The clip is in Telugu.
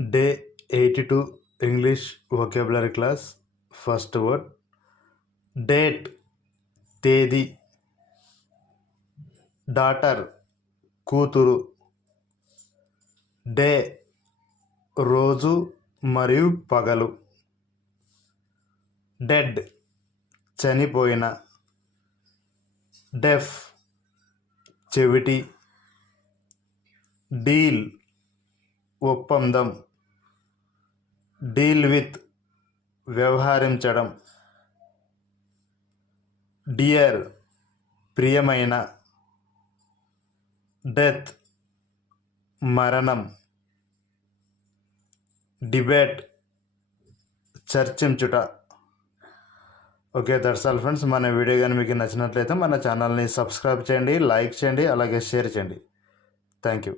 Day 82 English vocabulary class. First word date, తేదీ. డాటర్, కూతురు. డే, రోజు మరియు పగలు. డెడ్, చనిపోయిన. డెఫ్, చెవిటి. డీల్, ఒప్పందం. డీల్ విత్, వ్యవహరించడం. డియర్, ప్రియమైన. డెత్, మరణం. డిబేట్, చర్చించుట. Okay, that's all friends. మన వీడియో కానీ మీకు నచ్చినట్లయితే మన ఛానల్ని సబ్స్క్రైబ్ చేయండి, లైక్ చేయండి, అలాగే షేర్ చేయండి. Thank you.